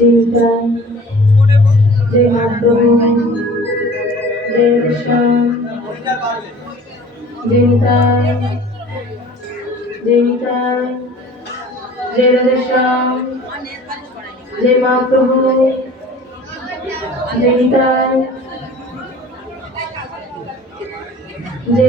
চিন্তায় যে মহাপ্রভু যে চিন্তায় চিন্তায় যে যে মহাপ্রভু চিন্তায় যে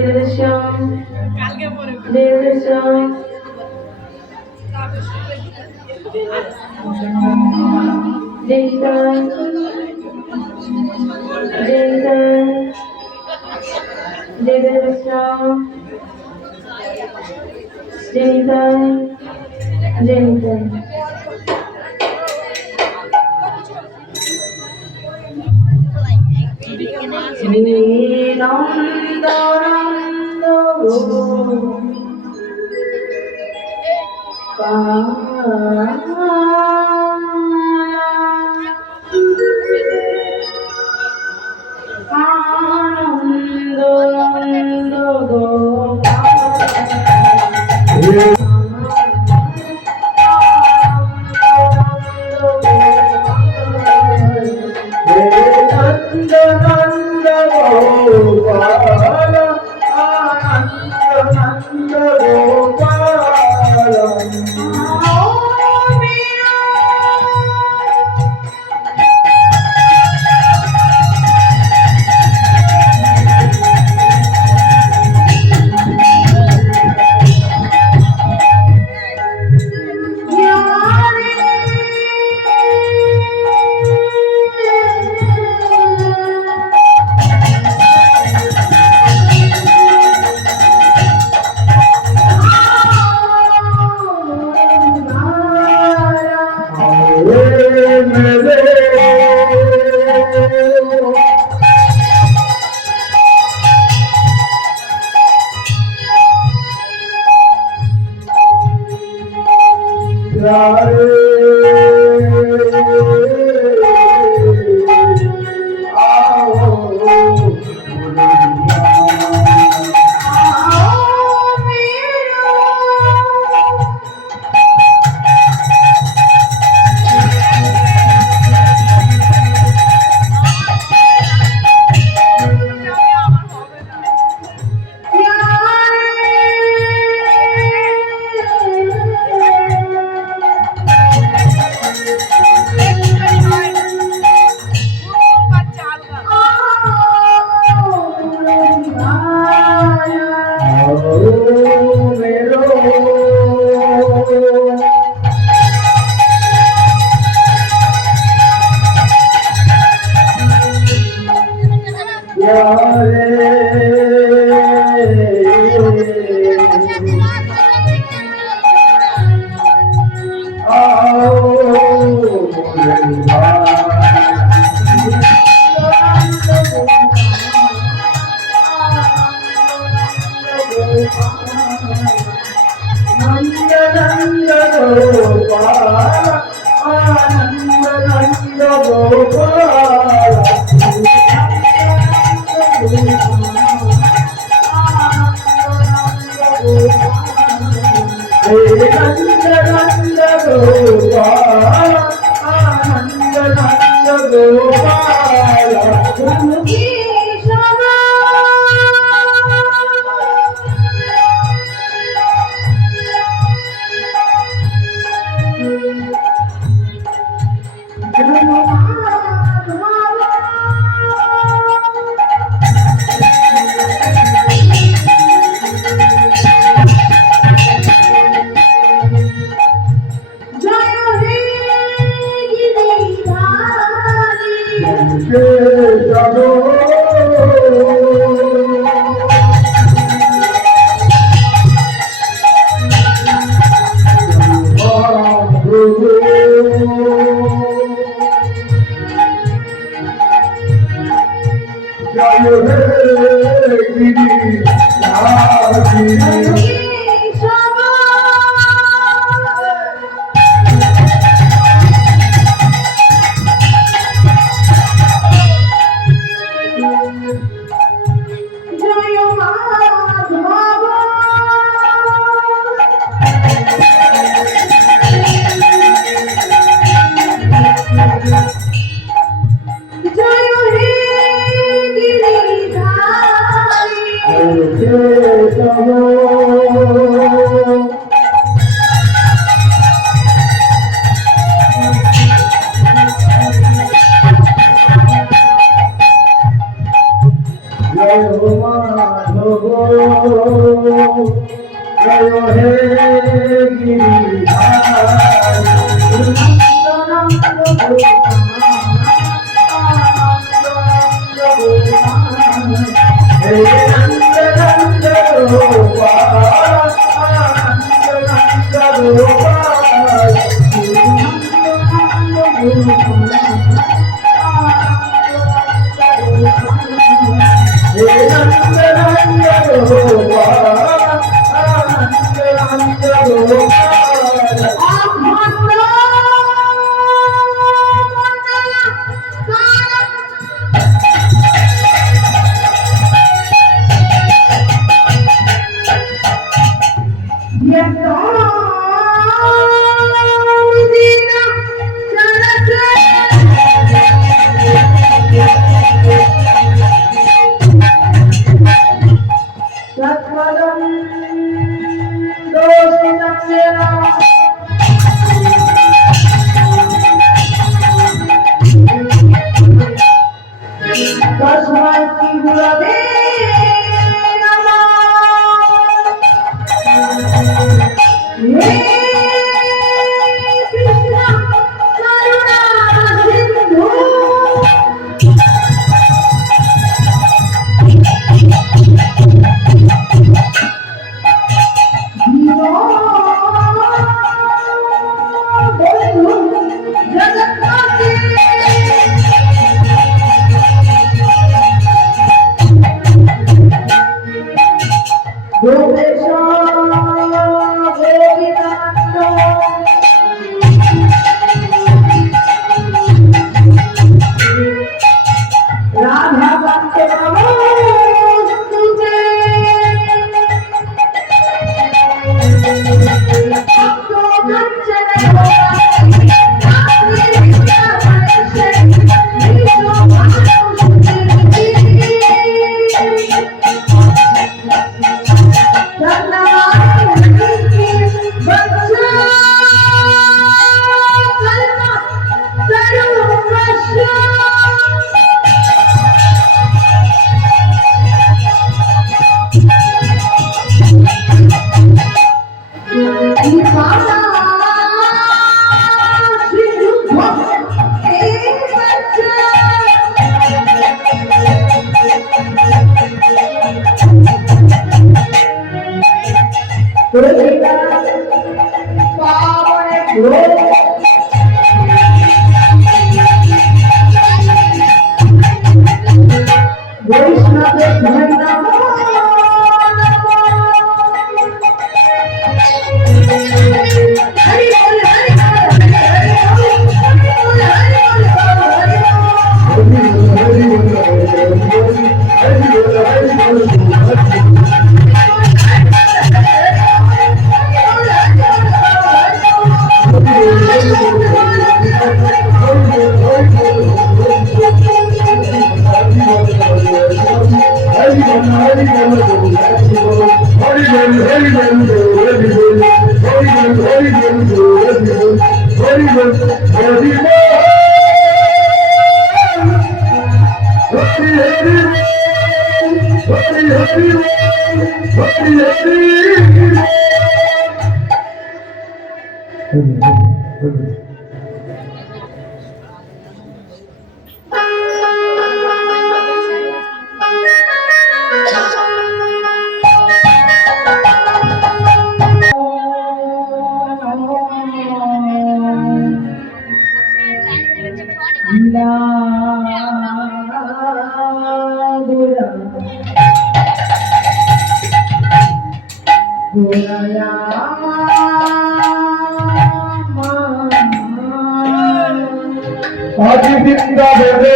আজি বৃন্দাবনে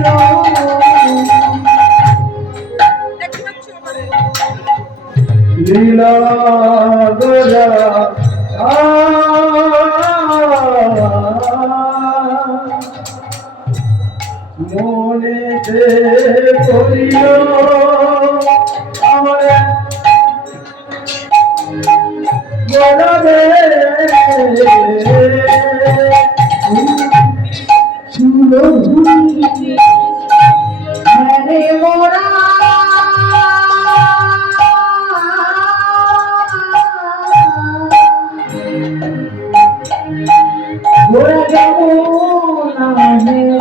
Oh, লীলা গোরা মনেতে করিল আমার বলবে হরে মোরা গোরা যমুনা হেরিল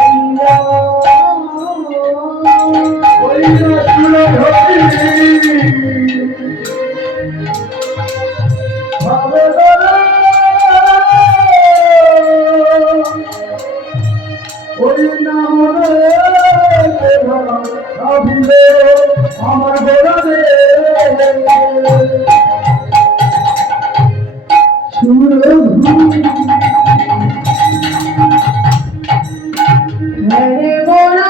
আমার গোড়ারে হরে মোরা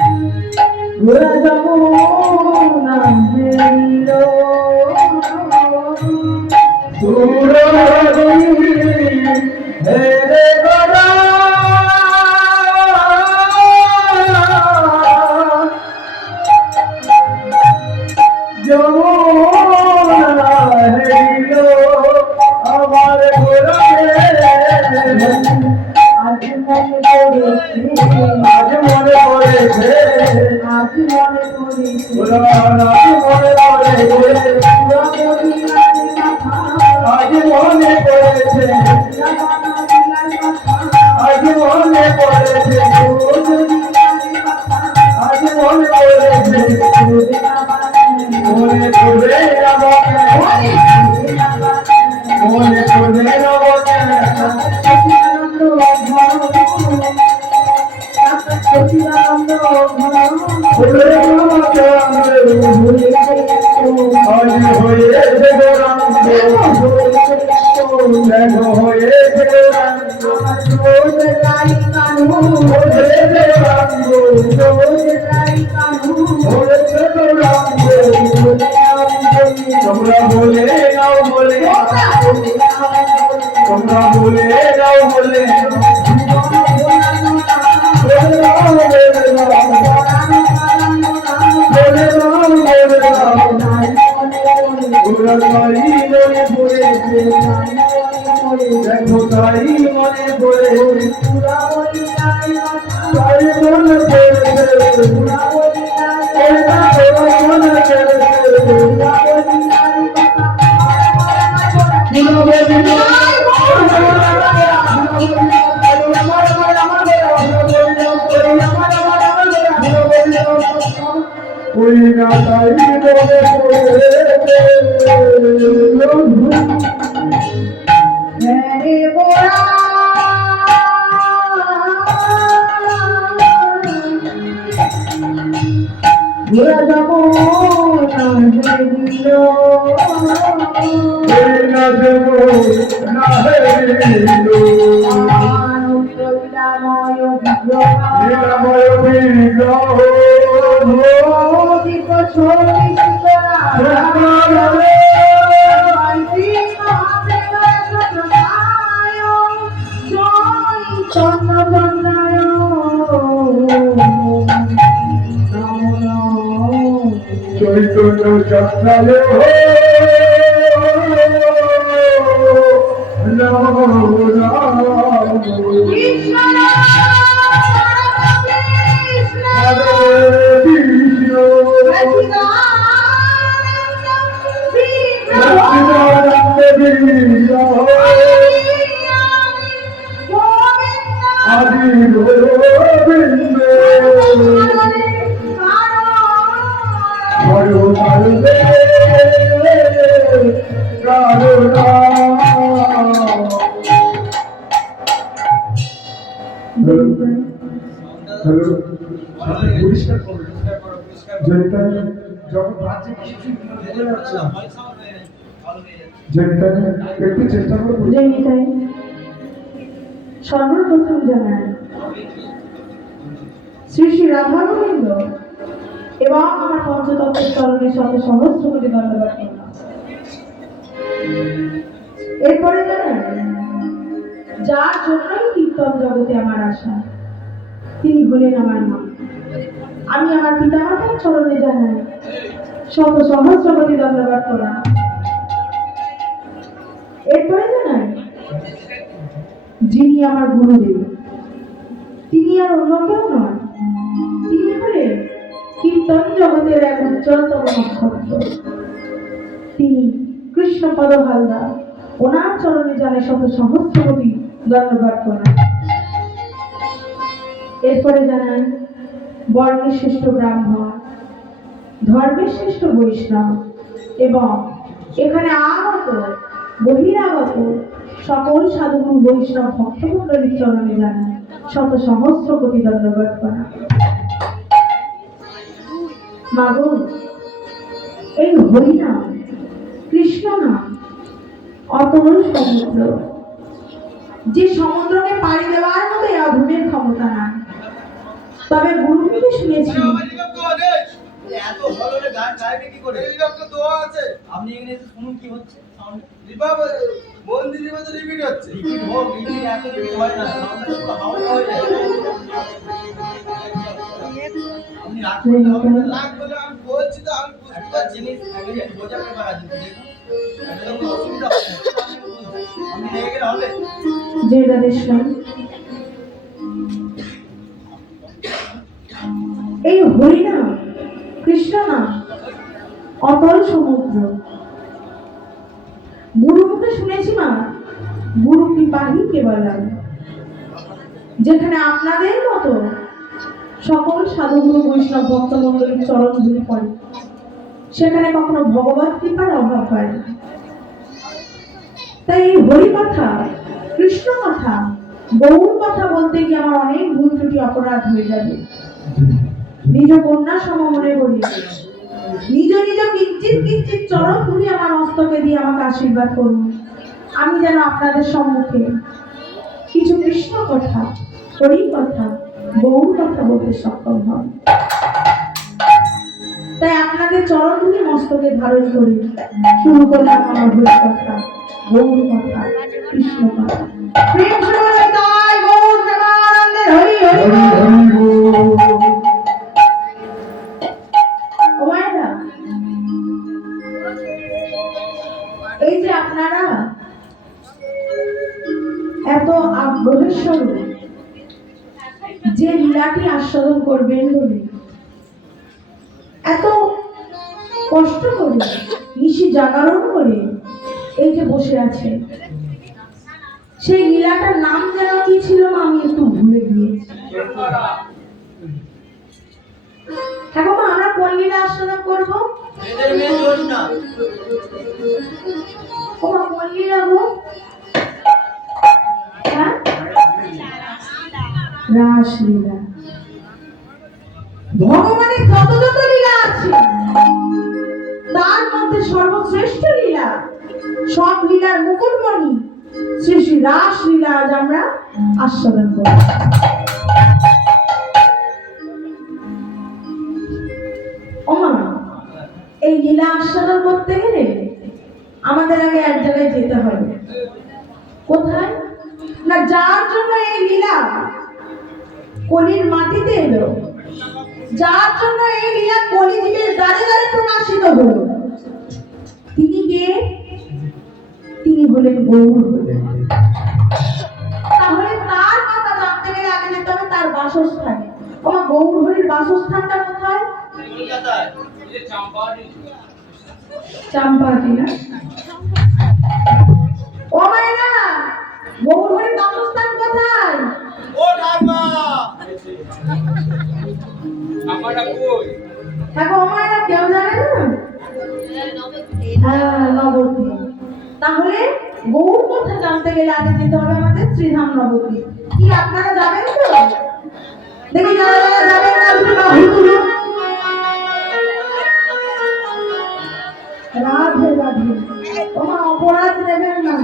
গোরা যমুনা হেরিল হেরে গোড়া যমুনা হেরিল আমার গোড়ারে আজ মনে পড়েছে আজ মনে পড়েছে আজ মনে পড়েছে আজ মনে পড়েছে আজ মনে পড়েছে আজ মনে পড়েছে মনে পড়ে আমাকে মনে পড়ে আমাকে আজ হয়েছে গোরাঙ্গ হয়েছে তোমরা বলে নাও বলে তোমরা বলে নাও বলে দেখো তাই মনে পড়ে তাই মনে ওই না তাই মনে হরে মোরা গোরা যমুনা হেরিল না দেব না হেরিল লীলাময় বিগ্রহ লীলাময় বিগ্রহ দীপ শোভিতরা চৈতন্য চক্রালে রাম রাম কৃষ্ণ হরে কৃষ্ণ সচ্চিদানন্দ বিগ্রহ আদি গোবিন্দ হর কালবে কারুণা হ্যালো পরিষ্কার করো যেটা যখন বাজে কিছু ভুলে যাচ্ছে যেটা একটু চেষ্টা করো জয় নিতাই। সর্বপ্রথম জানাই শ্রী শ্রী রাধা গোবিন্দ এবং আমার পঞ্চতত্ত্বের চরণে শত সহস্র কোটি ধন্যবাদ করলাম। এরপরে জানেন, যার জন্যই কীর্তন জগতে আমার আশা, তিনি হলেন আমার মা। আমি আমার পিতামাতার চরণে জানাই শত সহস্র কোটি ধন্যবাদ করলাম। এরপরে জানাই, যিনি আমার গুরুদেব, তিনি আর অন্য কেউ নয়, তিনি হলেন কীর্তন জগতের এক উজ্জ্বলতম নক্ষত্র, তিনি কৃষ্ণপদ হালদার। ওনার চরণে জানে শত সহস্র কোটি ধন্যবাদ করলাম। এরপরে জানান, বর্ণের শ্রেষ্ঠ ব্রাহ্মণ, ধর্মের শ্রেষ্ঠ বৈষ্ণব এবং এখানে আগত বহিরাগত সকল সাধুগুরু বৈষ্ণব ভক্তমণ্ডলীর চরণে জানান শত সহস্র কোটি ধন্যবাদ করা। মাগো, এই হরিনাম কৃষ্ণ নাম অতল সমুদ্র, যে সমুদ্রকে পাড়ি দেওয়ার মতো এই অধমের ক্ষমতা নাই। তবে গুরু থেকে শুনেছি এত ভালো রে গান গাইবে কি করে? এই একটা দোয়া আছে, আপনি এখানে এসে শুনুন কি হচ্ছে। সাউন্ড রিভাব মন দিয়ে মতো রিপিট হচ্ছে। রিপিট হোক, রিপিট এত রিপিট হয় না, সাউন্ডটা পুরো হাওয়া হয়ে যায়। আপনি রাগ করলে হবে না, রাগ করলে আমি বলছি তো, আমি বুঝতে পারছি জিনিস আগে বোঝার ব্যাপার আছে। দেখুন এটা কোনো অসুবিধা হবে না, আপনি রেগে গেলে হবে। জয় রাধেশ্যাম। এই হরিনাম কৃষ্ণ নাম অতল সমুদ্র। গুরু মুখে শুনেছি মা, গুরু কৃপাহি কেবলম। যেখানে আপনাদের মতো সকল সাধুগুরু বৈষ্ণব ভক্তমণ্ডলীর চরণ ধরে পড়ে, সেখানে কখনো ভগবত কৃপার অভাব হয় না। তাই এই হরি কথা, কৃষ্ণ কথা, গৌর কথা বলতে গিয়ে আমার অনেক ভুল ত্রুটি অপরাধ হয়ে যাবে। নিজ কন্যা সম মনে করি, নিজ নিজ কিঞ্চিত কিঞ্চিত চরণ ধরে আমার মস্তকে দিয়ে আমাকে আশীর্বাদ করুন। আমি যেন আপনাদের সম্মুখে কিছু কৃষ্ণ কথা, হরি কথা, গৌর কথা বলতে সক্ষম হন। তাই আপনাদের চরণ ধরে মস্তকে ধারণ করি, শুরু করলাম আমার হরি কথা, গৌর কথা, কৃষ্ণ কথা। প্রেম সমাজে তাই গৌর প্রেমানন্দে হরি হরি বল। ও মায়েরা, এই যে আপনারা এত আগ্রহের সঙ্গে যে লীলাটি আস্বাদন করবেন বলে এত কষ্ট করে নিশি জাগরণ করে এই যে বসে আছে, সেই লীলাটার নাম যেন কি ছিল আমি একটু ভুলে গিয়েছি। এখন আমরা কোন লীলা আস্বাদন করবো? এদের মেয়ে দোষ না, ও কোন লীলা গো? হ্যাঁ, রাসলীলা। ভগবানের যত যত লীলা আছে তার মধ্যে সর্বশ্রেষ্ঠ লীলা, সব লীলার মুকুটমণি শ্রী শ্রী রাসলীলা আজ আমরা আস্বাদন করব। ওমা, এই লীলা আস্বাদন করতে গেলে আমাদের আগে এক জায়গায় যেতে হবে। কোথায় না, যার জন্য এই লীলা কলির মাটিতে এলো, যার জন্য এই লীলা কলিযুগের দ্বারে দ্বারে প্রকাশিত হলো, তিনি কে? তিনি হলেন গৌর। তাহলে তার কথা জানতে গেলে আগে যেতে হবে তার বাসস্থানে। আমার গৌর হরির বাসস্থানটা কোথায়? কলকাতায় চাম্পাহাটি না? ও মায়েরা, গৌর হরির বাসস্থান কোথায়? ও ঠাম্মা আমাটা কই? দেখো ও মায়েরা, কেউ জানে না? হ্যাঁ, নবদ্বীপ। তাহলে গৌর কথা জানতে গেলে আগে যেতে হবে আমাদের শ্রীধাম নবদ্বীপ। কি আপনারা যাবেন তো? দেখি যারা যারা যাবেন না একটু বাহু তুলুন। রাধে রাধে। তোমার অপরাধ নেবেন না,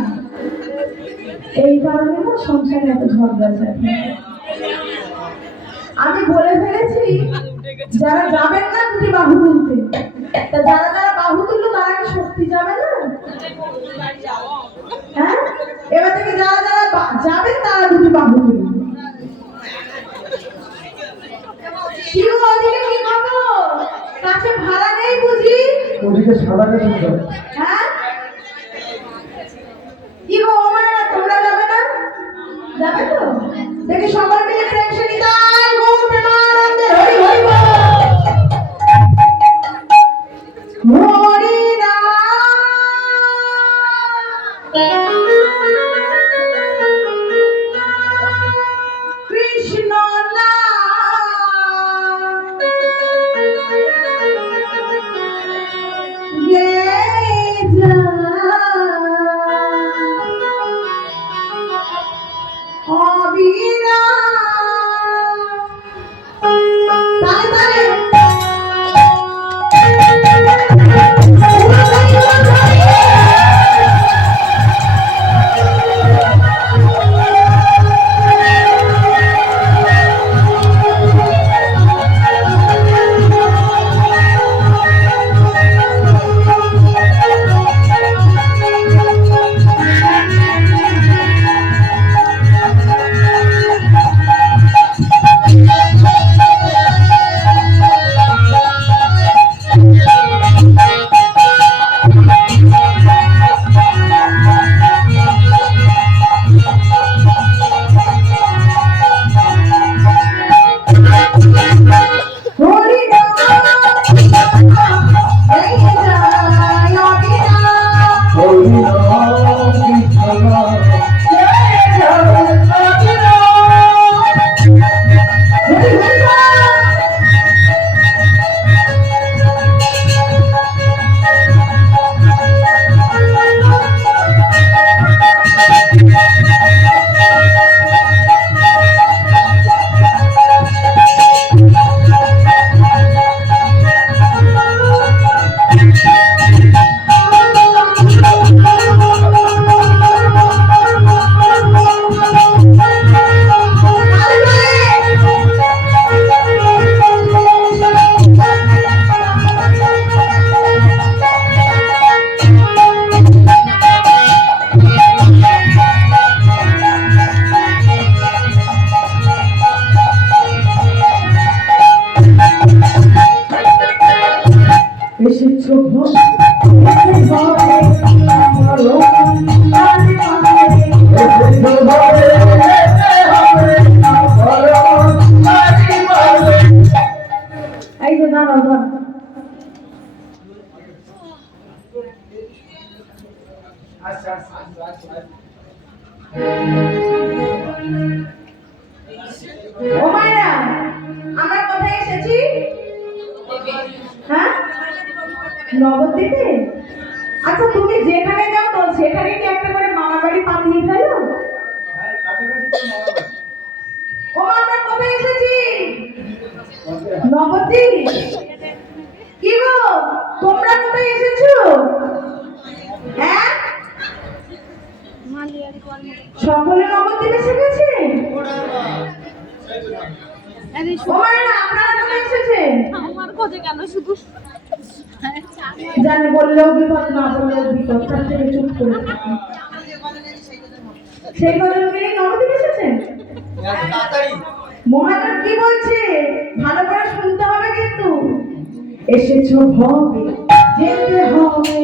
এই কারণে না সংসারে এত ঝগড়া যায়। আমি বলে ফেলেছি যারা যাবেন না দুটি বাহু তুলতে, তা যারা যারা বাহু তুললো তারা কি সত্যি যাবে না? হ্যাঁ, এবার থেকে যারা যারা যাবেন তারা দুটি বাহু তুলুন। কি গো, ওদিকে কি খবর? কাছে ভাড়া নেই বুঝি? ওদিকে সাদা কাছে যাবে। হ্যাঁ, কি গো ওমারা, তোমরা যাবে না? যাবে তো? দেখি সবাই মিলে টেনশন নিতাই গৌর প্রেমানন্দে হরি হরি বল। হরি কৃষ্ণ ওমারা, আমরা কোথায় এসেছি? হ্যাঁ, নবদ্বীপে। আচ্ছা, তুমি যেখানে যাও তো সেখানে কি একটা করে মামা বাড়ি পাঠিয়ে ফেলো? ও, আমরা কোথায় এসেছি? নবদ্বীপ। কি গো, তোমরা কোথায় এসেছো? হ্যাঁ, সকলে নবদ্বীপ এসে গেছে। আপনারা কোথায় এসেছেন? জানে বললেও বিপদ, না বললেও বিপদ, তার থেকে চুপ করে থাকুন। সেই কথা লোকেরই নবদ্বীপ এসেছেন। মহাজন কি বলছে ভালো করে শুনতে হবে কিন্তু। এসেছো হবে, যেতে হবে,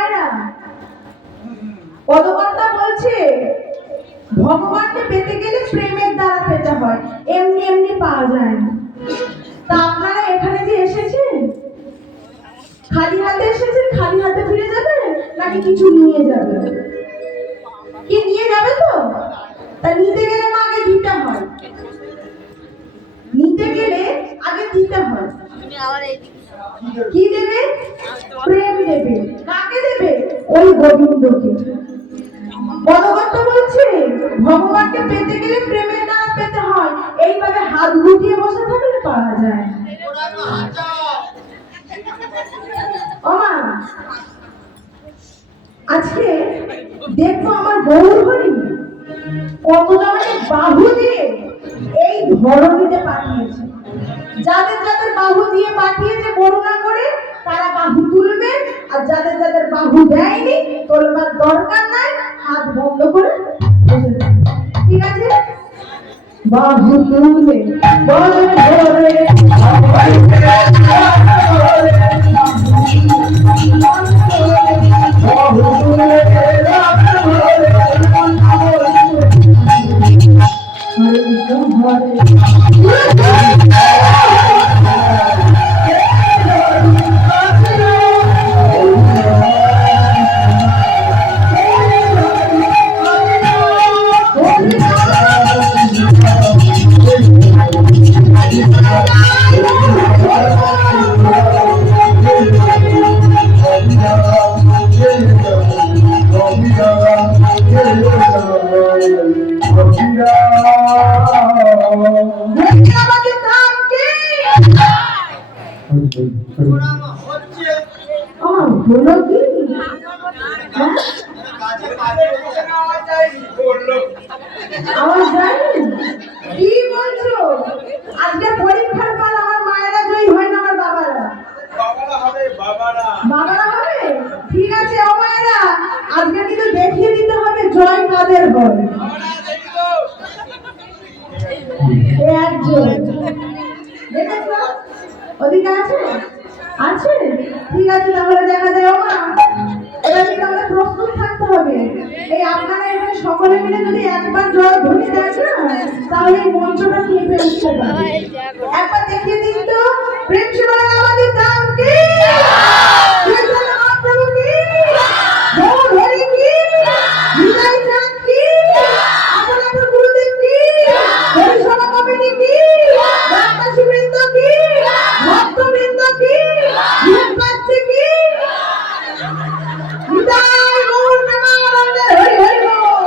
মায়েরা, পদকর্তা বলছে ভগবানকে পেতে গেলে প্রেমের দ্বারা পেতে হয়, এমনি এমনি পাওয়া যায় না। তা আপনারা এখানে যে এসেছেন, খালি হাতে এসেছেন, খালি হাতে ফিরে যাবেন নাকি কিছু নিয়ে যাবেন? কি নিয়ে যাবে তো? তা নিতে গেলে মা আগে দিতে হয়, নিতে গেলে আগে দিতে হয়। কি দেবে? প্রেম দেবে। কাকে দেবে? ওই গোবিন্দকে। পদকর্ত বলছে ভগবানকে পেতে গেলে প্রেমের দ্বারা পেতে হয়, এইভাবে হাত গুটিয়ে বসে থাকলে পাওয়া যায় না। ও মা, আজকে দেখবো আমার গৌর হরি কত জনের বাহু দিয়ে এই ধরণীতে পাঠিয়েছে। যাদের যাদের বাহু দিয়ে পাঠিয়েছে করুণা করে তারা বাহু তুলবে, আর যাদের যাদের বাহু দেয়নি তোলবার দরকার নাই, হাত বন্ধ করে বসে থাকবে। ঠিক আছে? বাহু তুলে বলে ধরে আমাদের নাম কি? আমার হলো কি? হ্যাঁ? আমার জানি কি বলছো? আজকে পরীক্ষার কাল, আমার মায়েরা জয়ী হয় না, আমার বাবারা বাবারা হবে। ঠিক আছে ও মায়েরা, আজকে কিন্তু দেখিয়ে দিতে হবে জয় কাদের হয়। একজন দেখেছো? ওদিকে আছে? আছে? ঠিক আছে, তাহলে দেখা যায়। ও মা, এবার কিন্তু আমাদের প্রস্তুত থাকতে হবে। এই আপনারা এখানে সকলে মিলে যদি একবার জয় ধ্বনি দেন না, তাহলে এই মঞ্চটা কেঁপে উঠতে পারে। একবার দেখিয়ে দিন তো, প্রেম সেবার আমাদের দাম কি? কৃষ্ণ মহাপ্রভু কি? গৌর হরি কি? হৃদয় চাঁদ কি? আপনার গুরুদেব কি? হরিসভা কমিটি কি? রামদাসীবৃন্দ কি? ভক্তবৃন্দ কি? ভীম পাচ্ছে কি? হৃদয় গৌর প্রেমানন্দে হরি হরি বল।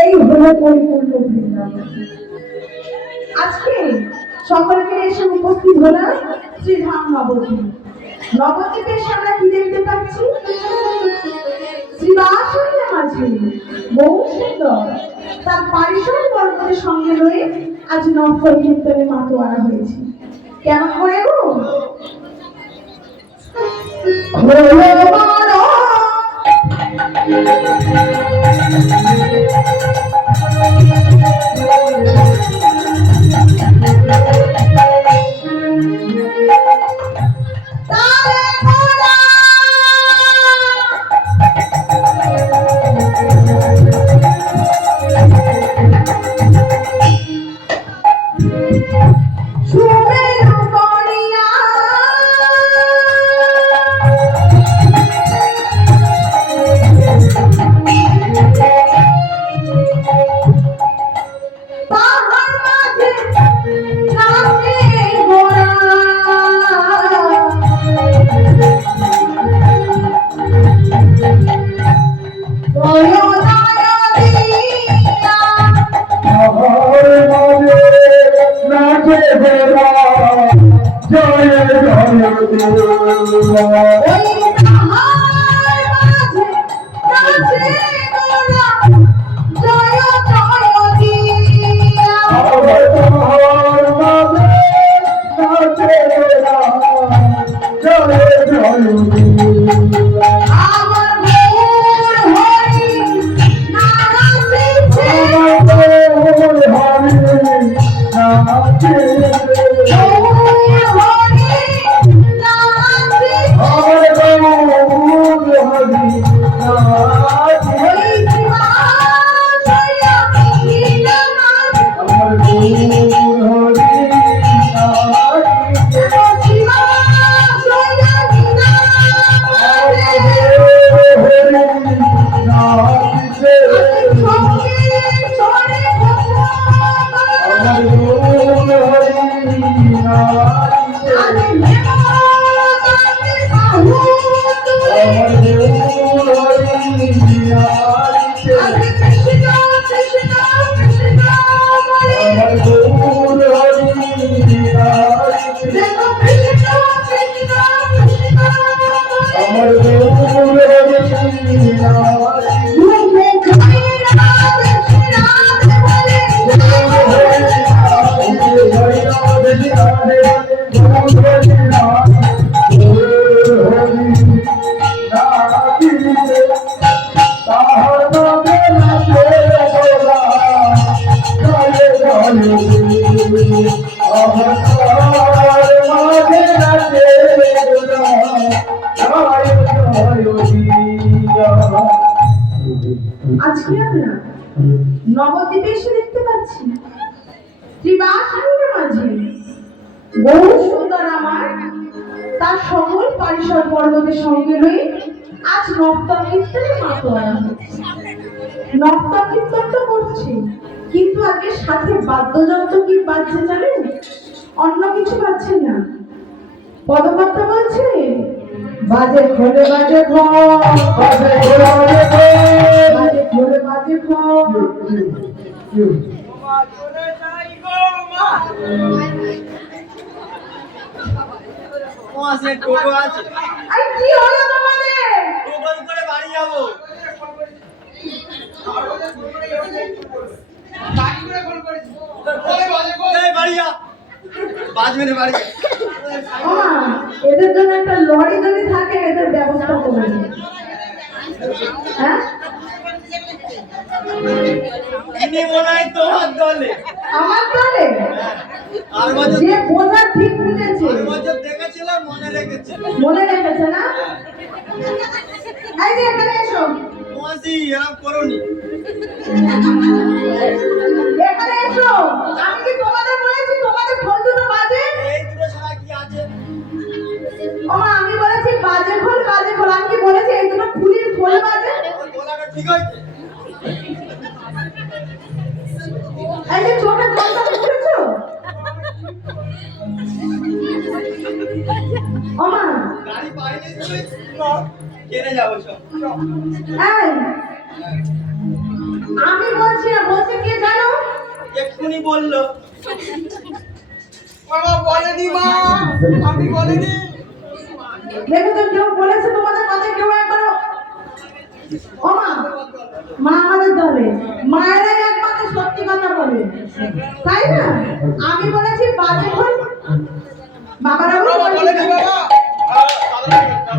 এই হলো পরিপূর্ণ বৃন্দাবন। আজকে সকলকে এসে উপস্থিত হলাম শ্রীধাম নবদ্বীপ। নবদ্বীপে এসে আমরা কি দেখতে পাচ্ছি? শ্রীবাসন্তী মাঝি বহু সুন্দর তার পারিসর বর্গের সঙ্গে রয়ে আজ নফল কীর্তনে মাতোয়ারা হয়েছে। কেমন করে গো? ঘুমে ঘুমে রাত বলে আজকে আমরা নবদ্বীপে এসে দেখতে পাচ্ছি ত্রিবাসনের মাঝে বহু সুন্দর আমার তার সকল পরিসর পর্বতের সঙ্গে রয়ে আজ নর্তন কীর্তনের মাতোয়ারা হচ্ছে। নর্তন কীর্তন তো করছে, কিন্তু আগে সাথে বাদ্যযন্ত্র কি বাজছে জানেন? অন্য কিছু বাজছে না। পদকর্তা বলছে বাজে খোলে বাজে ঘর, বাজে খোলে বাজে ঘর, বাজে খোলে বাজে ঘর। মা চলে যাই গো মা। সে টোটো আছে, আরে কি হলো তোমাদের? টোটো করে বাড়ি যাবো। এই বাড়ি যা, বাজবে না বাড়ি যা। ওমা, এদের জন্য একটা লরি যদি থাকে এদের ব্যবস্থা করে দিন। হ্যাঁ, ইনি মনে হয় তোমার দলে। আমার দলে আর বছর যে বোঝা ঠিক বুঝেছে, আর বছর দেখেছিলাম, মনে রেখেছে। মনে রেখেছে না? এই যে এখানে এসো, মাসি এরকম করোনি। এখানে এসো। আমি কি তোমাদের বলেছি তোমাদের খোল দুটো বাজে? এই দুটো ছাড়া কি আছে? ওমা, আমি বলেছি বাজে খোল বাজে খোল। আমি কি বলেছি এই দুটো খুলির খোল বাজে? ওর গলাটা ঠিক হয়েছে? এই যে চোখে জলটা উঠেছো? ওমা, গাড়ি পাইনি তুমি কেনে যাবো সব। এই আমি বলছি না, বলছে কে জানো? এক্ষুনি বললো। বাবা বলেনি মা, আমি বলিনি। দেখো তো কেউ বলেছে তোমাদের কথা, কেউ একবারও? ওমা, মা আমাদের দলে মায়েরাই একমাত্র সত্যি কথা বলে, তাই না? আমি বলেছি বাজে খোল, বাবারা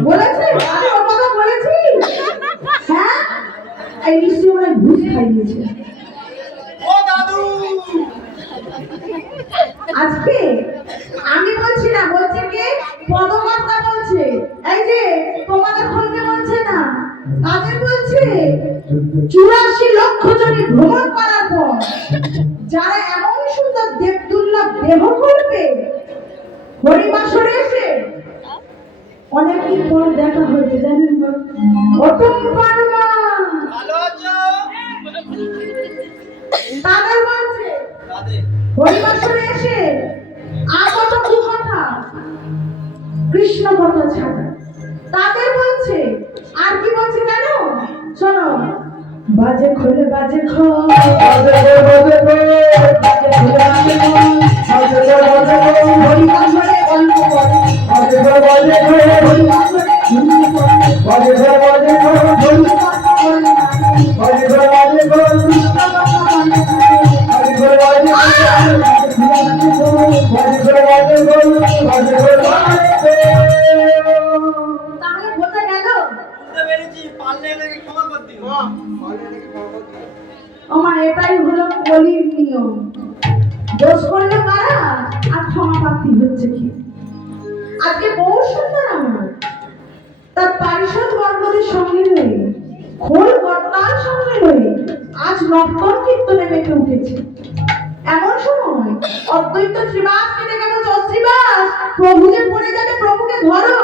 বলেছে আমি ওর কথা বলেছি। হ্যাঁ, এই নিশ্চয়ই ওরা ঘুষ খাইয়েছে। ও দাদু, আজকে আমি বলছি না, বলছে কে? পদকর্তা বলছে। এই যে তোমাদের খোলকে বলছে না, কাদের বলছে? 84 লক্ষ জনে ভ্রমণ করার পর যারা এমন সুন্দর দেবদুর্লভ দেহ করবে, হরিবাসরে এসে অনেকদিন পর দেখা হয়েছে জানেন না? অটুম পারমা ভালো আছো? তাদের বলছে দাদে হরিবাসরে এসে আগত কথা কৃষ্ণ কথা ছাড়া তাদের বলছে। আর কি বলছে জানো? শোনো, বাজে খোলে বাজে খোল, বাজে খোলে বাজে খোল, বাজে খোলে বাজে খোল, হরিবাসরে অল্প করে, বাজে খোলে বাজে খোল, হরিবাসরে ঘুমিয়ে পড়ে, বাজে খোলে বাজে খোল, হরি কথা বলে না, বাজে খোলে বাজে খোল, কৃষ্ণ কথা বলে না, বাজে খোলে বাজে খোল, বাজে খোলে বাজে খোল, বাজে খোলে বাজে খোল। তাহলে বোঝা গেল? বুঝতে পেরেছি, পারলে এটাকে ক্ষমা করে দিও। আমার এটাই হলো কলির নিয়ম। দোষ করলে কারা আর ক্ষমা প্রার্থী হচ্ছে কি? আজকে বহু সুন্দর আমার তার পারিষদ বর্গদের সঙ্গে রয়ে, খোল কর্তার সঙ্গে রয়ে আজ নর্তন কীর্তনে মেতে উঠেছে। এমন সময় অদ্বৈত শ্রীবাসকে ডেকে বলছে, ও শ্রীবাস, প্রভু যে পড়ে যাবে, প্রভুকে ধরো।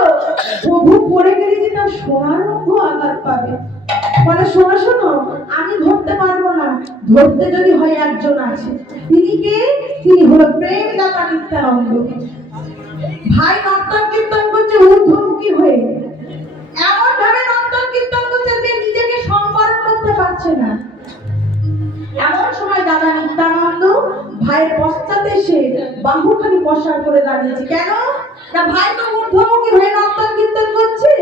প্রভু পড়ে গেলে যে তার সোনার অঙ্গ আঘাত পাবে। বলে শোনো শোনো, আমি ধরতে পারবো না, ধরতে যদি হয় একজন আছে। তিনি কে? তিনি হলো প্রেম দাতা নিত্যানন্দ। ভাই নর্তন কীর্তন করছে ঊর্ধ্বমুখী হয়ে, এমন ভাবে নর্তন কীর্তন করছে যে নিজেকে সংবরণ করতে পারছে না। এমন সময় দাদা নিত্যানন্দ ভাইয়ের পশ্চাতে এসে বাহুখানি প্রসার করে দাঁড়িয়েছে। কেন না? ভাই তো ঊর্ধ্বমুখী হয়ে নর্তন কীর্তন করছে।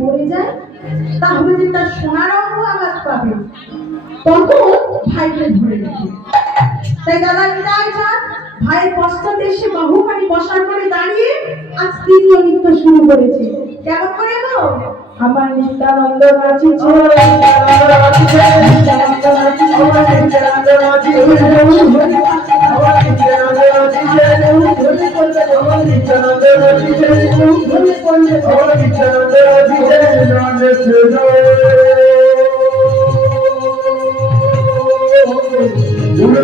পড়ে যায় তাহলে যে তার সোনার অঙ্গ আঘাত পাবে, তখন ভাইকে ধরে রাখে। তাই দাদা নিতাই চাঁদ ভাইয়ের পশ্চাতে এসে বাহুখানি বসার করে দাঁড়িয়ে আজ তৃতীয় নৃত্য শুরু করেছে। কেমন করে গো? আমার নিত্যানন্দ নাচিছে, নিত্যানন্দ নাচিছে, আমার নিত্যানন্দ নাচিছে, আমার নিত্যানন্দ নাচিছে, ধরে পড়লে আমার নিত্যানন্দ নাচিছে, ধরে পড়লে আমার নিত্যানন্দ নাচিছে, নাচছে ধরে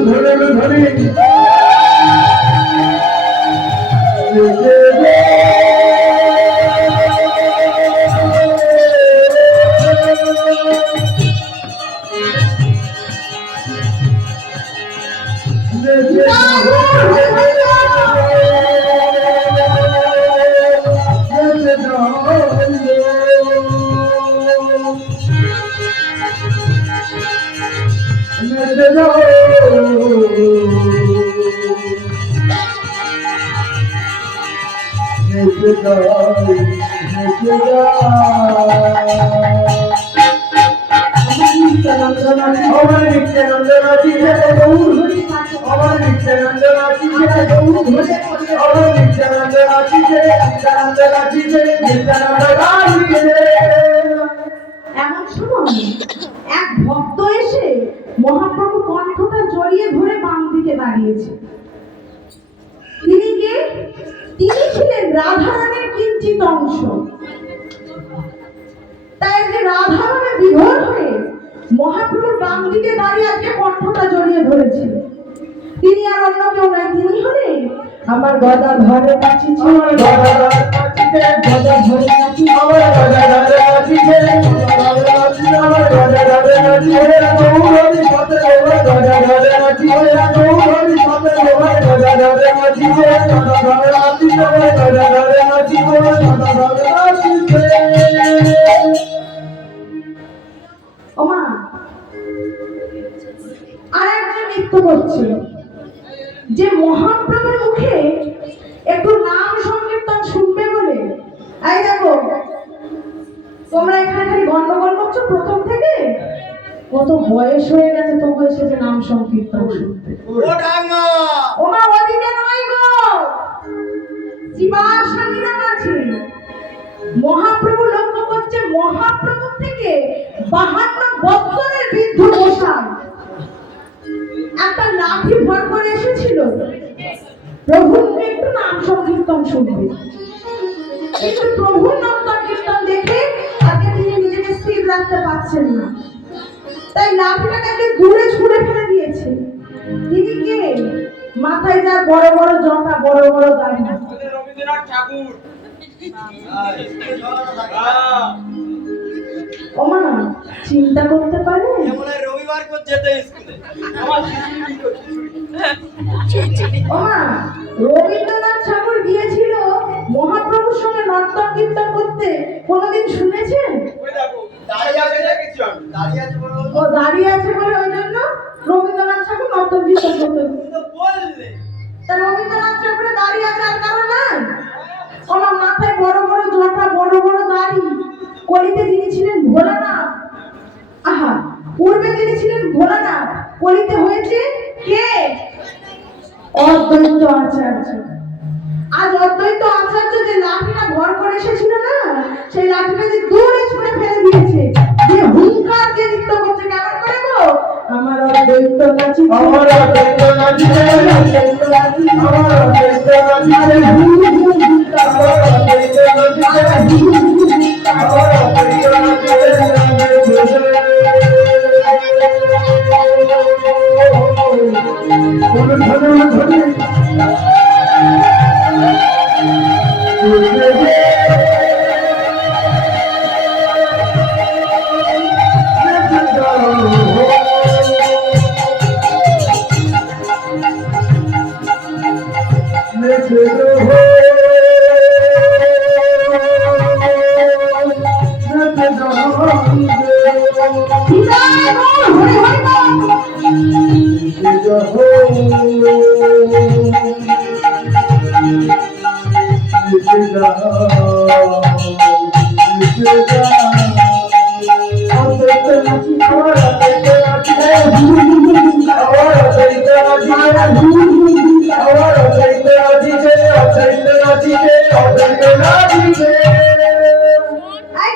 ধরে ধরে এমন সময় এক ভক্ত এসে মহাপ্রভু কণ্ঠটা জড়িয়ে ধরে বাম দিকে দাঁড়িয়েছে। তিনি কে? তিনি ছিলেন রাধারানীর কিঞ্চিত অংশ। তাই যে রাধারানী বিভোর হয়ে মহাপ্রভুর বাম দিকে দাঁড়িয়ে আজকে কণ্ঠটা জড়িয়ে ধরেছিল, তিনি আর অন্য কেউ নয়, তিনি হলেন আমার গদা ধরে নাচিছে, গদা ধরে নাচিছে, আমার রাজা রাজা নাচিছে, আমার রাজা রাজা নাচিছে, গৌরী পথে আমার রাজা রাজা নাচিছে, গৌরী পথে আমার রাজা রাজা নাচিছে, রাজা রাজা নাচিছে, রাজা রাজা নাচিছে, রাজা রাজা নাচিছে। ওমা আর একজন নৃত্য করছিল, যে মহাপ্রভুর মুখে একটু নাম সংকীর্তন শুনবে বলে। এই দেখো তোমরা এখানে খালি গন্ডগোল করছো প্রথম থেকে, কত বয়স হয়ে গেছে তবু এসেছে নাম সংকীর্তন শুনতে। ও ডাঙ্গা ওমা ওদিকে নয় গো, শিবার স্বামী নাম আছে। মহাপ্রভু লক্ষ্য করছে মহাপ্রভু থেকে 52 বছরের বৃদ্ধ মশাই একটা লাঠি ভর করে এসেছিল প্রভুর একটু নাম সংকীর্তন শুনবে। কিন্তু প্রভুর নাম সংকীর্তন দেখে আজকে তিনি নিজেকে স্থির রাখতে পারছেন না, তাই লাঠিটাকে দূরে ছুঁড়ে ফেলে দিয়েছে। তিনি কে? মাথায় যার বড় বড় জটা, বড় বড় দাড়ি। রবীন্দ্রনাথ ঠাকুর। ওমা চিন্তা করতে পারে রবিবার করে যেতে স্কুলে আমার খিচুড়ি করছে। ওমা রবীন্দ্রনাথ ঠাকুর গিয়েছিল মহাপ্রভুর সঙ্গে নর্তন কীর্তন করতে, কোনোদিন শুনেছেন? ওই দেখো দাঁড়িয়ে আছে দেখেছি আমি। দাঁড়িয়ে আছে বলে ও দাঁড়িয়ে আছে বলে ওই জন্য রবীন্দ্রনাথ ঠাকুর নর্তন কীর্তন করতে। তুমি তো বললে তা রবীন্দ্রনাথ ঠাকুরের দাঁড়িয়ে আছে আর কারণ নাই? ওমা মাথায় বড় বড় জটা, বড় বড় দাড়ি। কলিতে যিনি ছিলেন ভোলানাথ, আহা পূর্বে যিনি ছিলেন ভোলানাথ, কলিতে হয়েছে কে? অদ্বৈত আচার্য। আজ অদ্বৈত আচার্য যে লাঠিটা ভর করে এসেছিল না, সেই লাঠিটা যে দূরে ছুঁড়ে ফেলে দিয়েছে, যে হুঙ্কার দিয়ে নৃত্য করছে। কেমন করে গো? আমার অদ্বৈত নাচিছে, আমার অদ্বৈত নাচিছে, অদ্বৈত নাচিছে, আমার অদ্বৈত নাচিছে, আমার অদ্বৈত নাচিছে, আমার অদ্বৈত নাচিছে, এই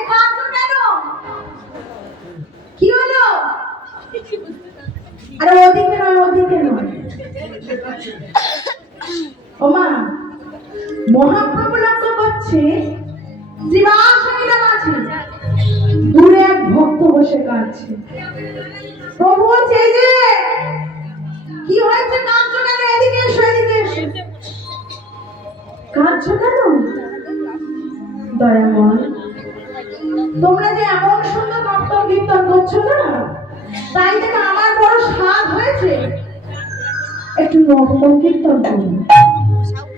কাঁদছো কেন? কি হলো? আরে ওদিকে নয়, ওদিকে নয়। ওমা, মহাপ্রভু লক্ষ্য করছে শ্রীবাসনীরা মাঝে দূরে এক ভক্ত বসে কাঁদছে। প্রভু বলছে, এই যে কি হয়েছে, কাঁদছো কেন? এদিকে এসো, এদিকে এসো। কাঁদছো কেন? দয়াময়, তোমরা যে এমন সুন্দর নর্তন কীর্তন করছো না, তাই দেখে আমার বড় স্বাদ হয়েছে একটু নর্তন কীর্তন করো।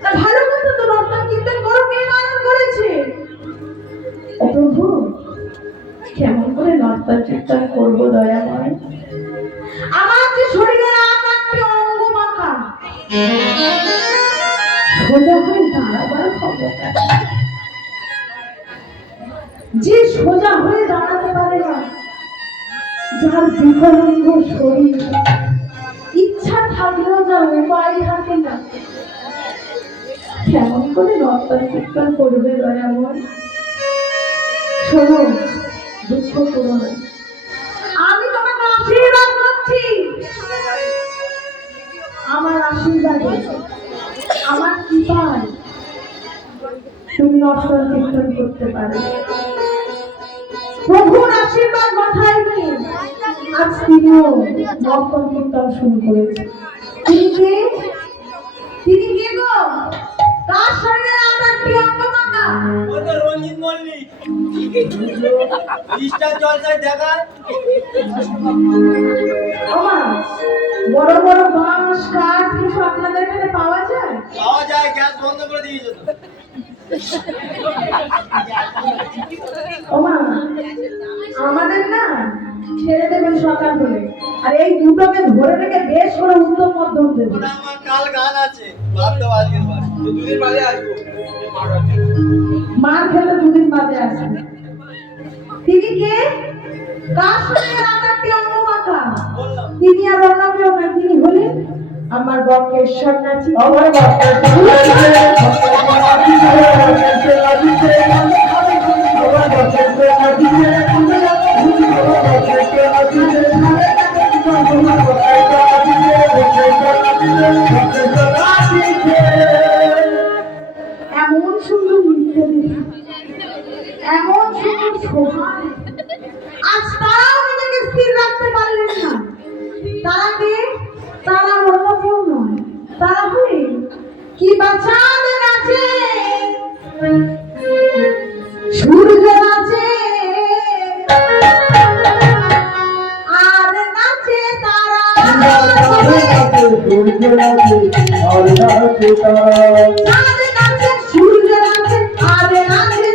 তা ভালো মতো তো নর্তন কীর্তন করো, কে বারণ করেছে? ও প্রভু, কেমন করে নর্তন কীর্তন করবো দয়াময়? আমার যে শরীরের আকারটি অঙ্গ বাঁকা, সোজা হয়ে দাঁড়াবার ক্ষমতা, যে সোজা হয়ে দাঁড়াতে পারে না, যার বিকলাঙ্গ শরীর, ইচ্ছা থাকলেও যার উপায় থাকে না, কেমন করে নর্তন কীর্তন করবে দয়াময়? শোনো, দুঃখ করো না, আমি তোমাকে আশীর্বাদ করছি। আমার আশীর্বাদে, আমার কৃপায় তুমি নর্তন কীর্তন করতে পারো। প্রভুর আশীর্বাদ মাথায় নিয়ে আজ তিনিও নর্তন কীর্তন শুরু করেছে। তিনি কে? তিনি কে গো? তার শরীরের আকারটি অঙ্গ বাঁকা। ও তো রঞ্জিত মল্লিক। ইস্টার জলসায় দেখায়। ওমা, বড় বড় বাঁশ কাঠ কিছু আপনাদের এখানে পাওয়া যায়? পাওয়া যায়, গ্যাস বন্ধ করে দিয়েছে তো। ওমা, আমাদের না ছেড়ে দেবেন সকাল হলে, আর এই দুটোকে ধরে রেখে বেশ করে উত্তম মধ্যম দেবেন। ওটা আমার কাল গান আছে, বাদ দাও আজকের বার। তো দুদিন বাদে আসবো। মার খেলে দুদিন বাদে আসবে। তিনি কে? কার শরীরের আকারটি অঙ্গ বাঁকা? বললাম। তিনি আর অন্য কেউ নয়, তিনি হলেন আমার বক্রেশ্বর নাচি। আমার বাপের এমন সুন্দর নৃত্য দেখে, এমন সুন্দর শোভা দেখে, আজ তারাও নিজেকে স্থির রাখতে পারলেন না। তারা কে? তারা অন্য কেউ নয়, তারা হলে কি বাচ্চাদের আছে, সূর্য নাচে আর নাচে তারা, চাঁদ নাচে, সূর্য নাচে আর নাচে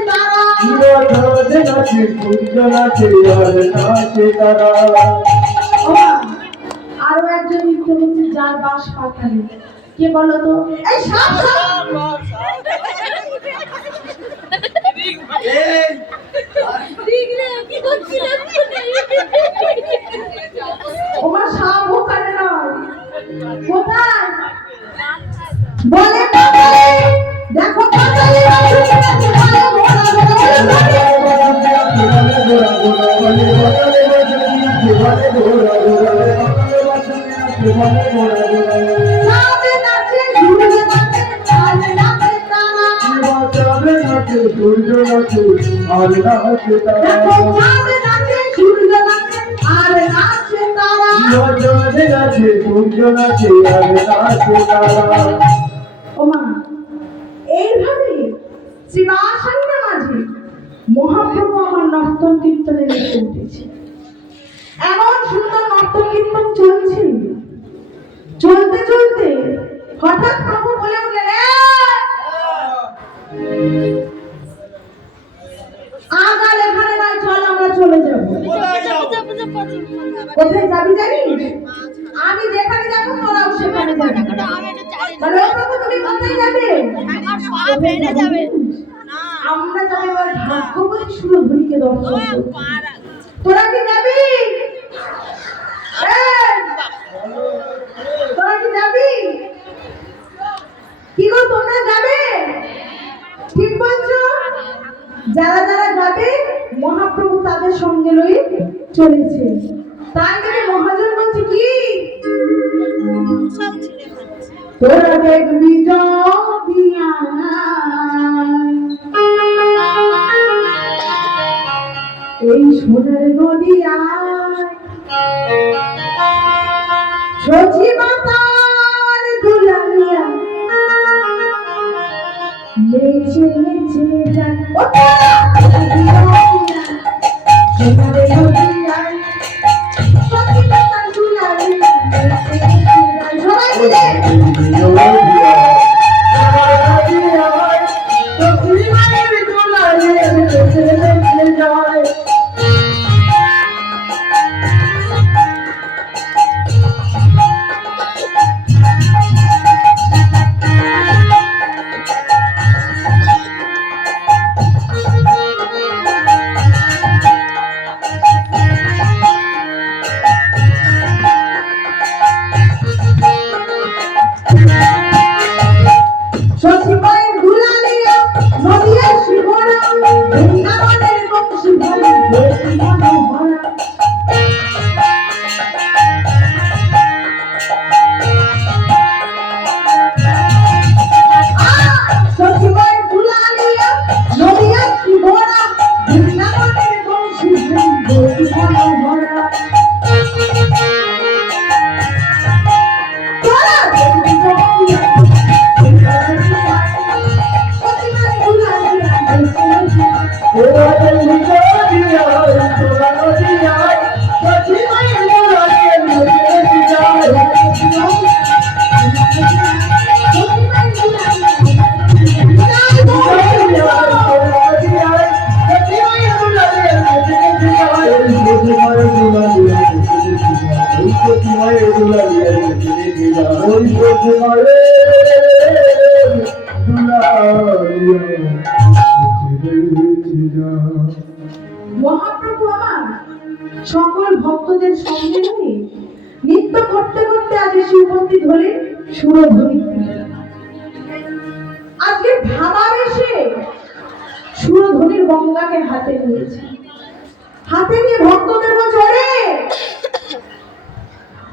তারা। ওমা, আরো একজন নৃত্য করছে যার বাস পাখানে, কে বলো তো? এই সাপ, সাপ। এই, ওমা, সাপ ওখানে নয়, কোথায়? বলে পাতালে, দেখো পাতালে নাচে নাচে বলে ঘোড়া চাঁদে নাচে, সূর্য নাচে আর নাচে তারা। দেখো চাঁদে নাচে, সূর্য নাচে আর নাচে তারা। ওমা, এইভাবে শ্রীবাসনের মাঝে মহাপ্রভু আমার নর্তন কীর্তনে মেতে উঠেছে। এমন সুন্দর নর্তন কীর্তন চলছে, চলতে চলতে হঠাৎ প্রভু বলে উঠলেন, আগাল এখানে নয়, চল আমরা চলে যাব। কোথায় যাও? কোথায় যাবি জানিস? আমি যেখানে যাবো তোরাও সেখানে যাবি। বলে, ও প্রভু, তুমি কোথায় যাবে? আমার পা বেড়ে যাবে না। আমরা যাবো এবার ভাগ্যবতী সুরধুরীকে দর্শন করতে। তোরা কি যাবি? এই, তোরা কি যাবি? কি গো তোমরা যাবে? ঠিক বলছো? যারা যারা যাবে মহাপ্রভু তাদের সঙ্গে লয়ে চলেছে। তাই জন্য মহাজন বলছে কি, তোরা দেখবি জগিয়া এই সোনার নদিয়ায় সচি মাতার দুলালিয়া নেচে নেচে যান সোনার নদিয়ায় সচি মাতার দুলালিয়া নেচে নেচে যান। সবাই মিলে সচিবাইয়ের দুলালিয়া নদিয়ার শিবরা বৃন্দাবনের বংশী ভালো বেশি মনোহরা। সচিবাইয়ের দুলালিয়া নদিয়ার শিবরা বৃন্দাবনের বংশী ভালো বেশি মনোহরা। তোরা দেখবি জগিয়া মহাপ্রভু আমার সকল ভক্তদের সঙ্গে নিয়ে নৃত্য করতে করতে আজ শিবমন্দি ধরে সুরধুরী। আজকে ভাবার এসে সুরধুরীর গঙ্গাকে হাতে নিয়েছে। হাতে নিয়ে ভক্তদের বলছে, ওরে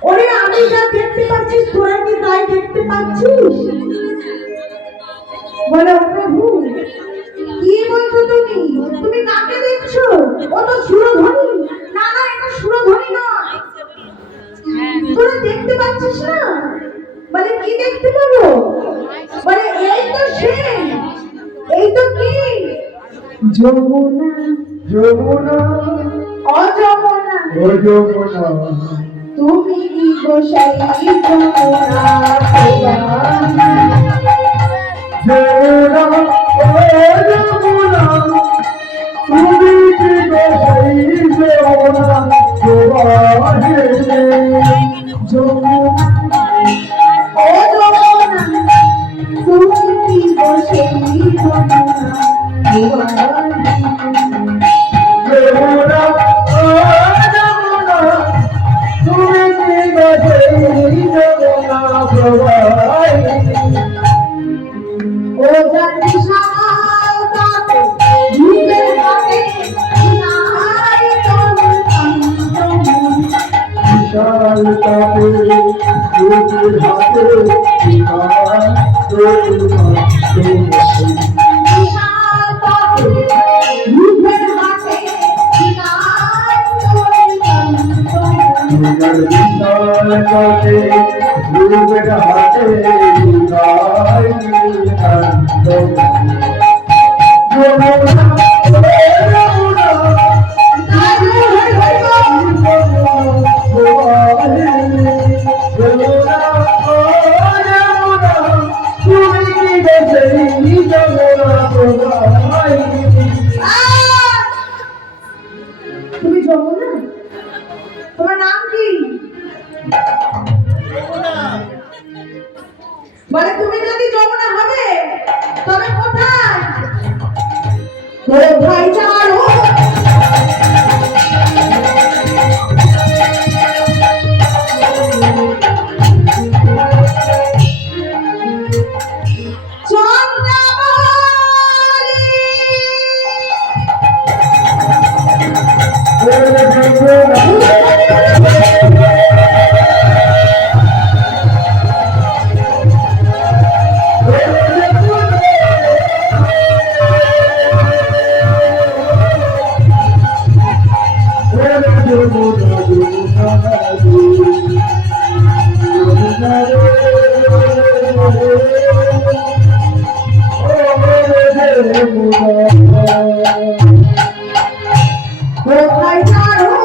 ওরে আমি যা দেখতে পাচ্ছি তোরা কি তাই দেখতে পাচ্ছিস? বলে ও প্রভু কি বলছো তুমি? তুমি কাকে দেখছো? ও তো সুরধুরী। না না এটা সুরধুরী নয়। তোরা দেখতে পাচ্ছিস না? বলে কি দেখতে পাবো? বলে এই তো সে, এই তো কি যমুনা যমুনা অযমুনা ও যমুনা তুমি কি গোসাই যমুনা যমুনা ও যমুনা তুমি কি গোসাই যমুনা প্রবাহে যমুনা ও যমুনা তুমি কি গোসাই যমুনা যমুনা ও যমুনা তুমি কি গোসাই যমুনা প্রবাহে ও জানি সাল কাটে ধূপের কাটে নাই তোমার যমুনা বিশাল কাপে রূপের হাতে বিশাল কাটে ধূপের হাতে নাই তোমার যমুনা বিশাল কাপে রূপের হাতে তুমি যমুনা? তোমার নাম কি? বলে তুমি যদি যমুনা হবে তবে কোথায়? কোথায় কারো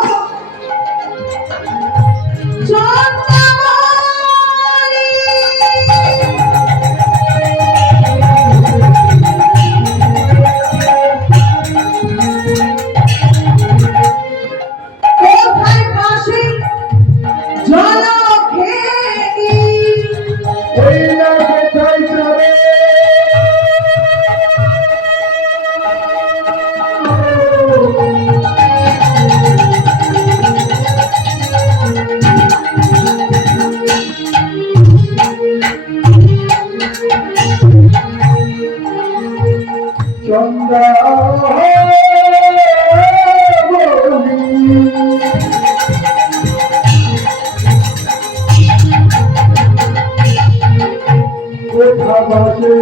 চন্দ্রমণি কোথায় পাশে জলখেলি ওই না কোথায় চলে চন্দ্রা কোথা বাসে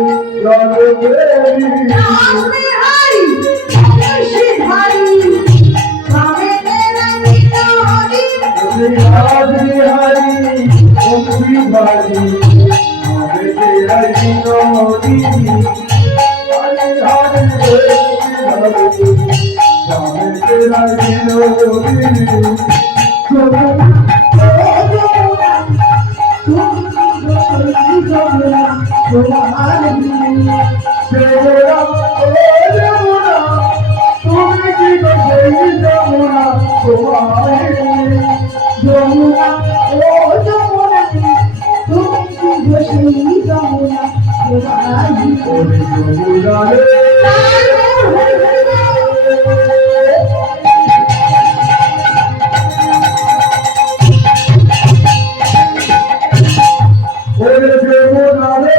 জলবেরি আসবে হারি এসে ধারি খাবে তেরা মিনরি হারি হারি অম্বি ভারি হবে তেরাই নদী হারি হারি হবে তেরাই নদী যমুনা ও যমুনা তুমি গোসলি যমুনা তোমার বিনা যমুনা ও যমুনা তুমি কি সেই যমুনা তোমার যমুনা ও যমুনা তুমি কি গোসলি যমুনা তোমার বিনা ওরে যমুনা রে ওরে যমুনা রে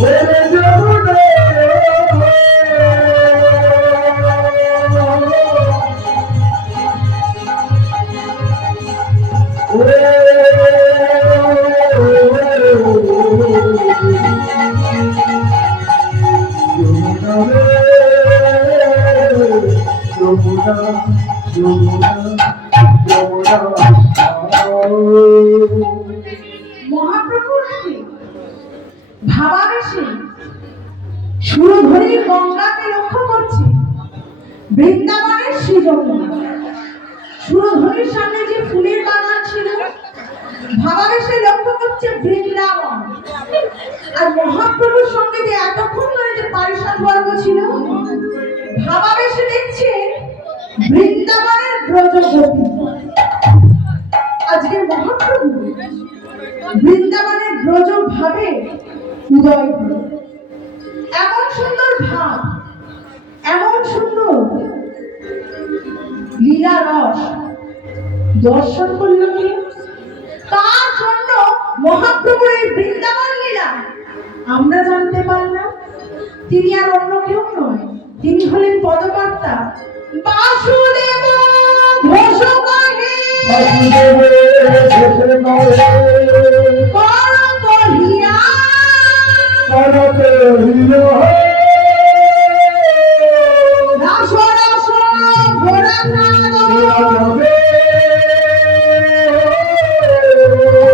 ওরে যমুনা মহাপ্রভুর নামে ভাবাবেশে সুরধরি গঙ্গাকে লক্ষ্য করছে বৃন্দাবনের শ্রী যমুনা সুরধরির সামনে যে ফুলের বাগান ছিল ভাবাবেশে লক্ষ্য করছে বৃন্দাবন আর মহাপ্রভুর সঙ্গে যে এতক্ষণ ধরে যে পারিষদ বর্গ ছিল ভাবাবেশে দেখছে বৃন্দাবনের ব্রজগোপী আজকে মহাপ্রভু বৃন্দাবনের ব্রজ ভাবে উদয় হলো এমন সুন্দর ভাব এমন সুন্দর লীলা রস দর্শন করল কি তার জন্য মহাপ্রভুর এই বৃন্দাবন লীলা আমরা জানতে পারলাম তিনি আর অন্য কেউ নয় তিনি হলেন পদকর্তা বাসুদেব ঘোষ কহে কর কহিয়া রাস রাস ঘোড়া নাদ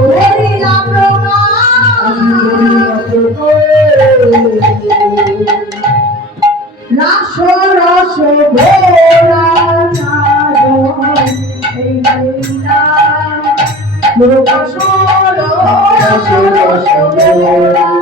হরিনাম প্রণাম রাস রাস ঘোড়া নাদ এই লীলা রস রাস রাস ঘোড়া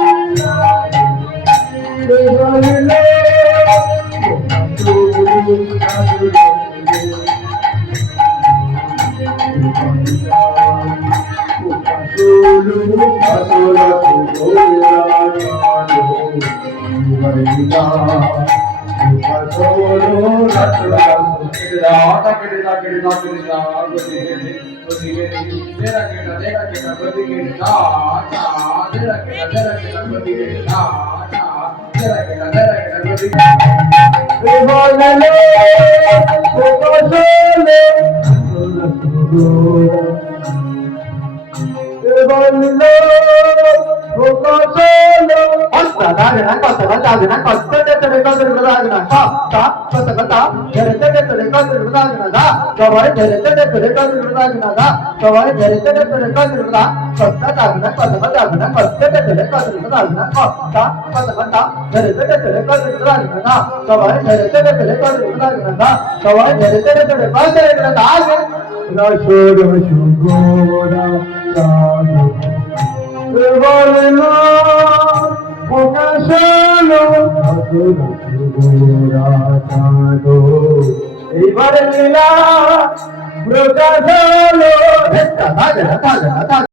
Hasta দাগনা কত দাগনা কত তেরে কত দাগনা কত তেরে তেরে কত দাগনা দা সবাই তেরে তেরে কত দাগনা দা সবাই তেরে তেরে কত দা কত দাগনা কত দাগনা কত তেরে কত দাগনা কত তেরে তেরে কত দাগনা দা সবাই তেরে তেরে কত দাগনা দা সবাই তেরে তেরে কত দাগনা রসুর সুগোরা সাধু বললো প্রকাশলো রসুর সুগোরা সাধু এইবার লীলা প্রকাশ হলো